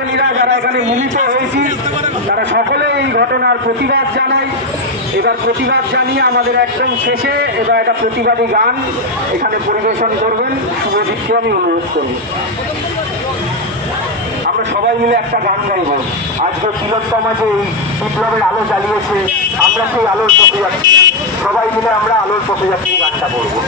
সনাতনীরা যারা এখানে মিলিত হয়েছি তারা সকলে এই ঘটনার প্রতিবাদ জানাই। এবার প্রতিবাদ জানিয়ে আমাদের একদম শেষে এবার একটা প্রতিবাদী গান এখানে পরিবেশন করবেন। শুভজিৎকে আমি অনুরোধ করি, আমরা সবাই মিলে একটা গান গাইব। আজকে তিলোত্তমা যে এই বিপ্লবের আলো জ্বালিয়েছে, আমরা সেই আলোর পথে যাচ্ছি, সবাই মিলে আমরা আলোর পথে যাচ্ছি গানটা করবো।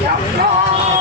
Yeah.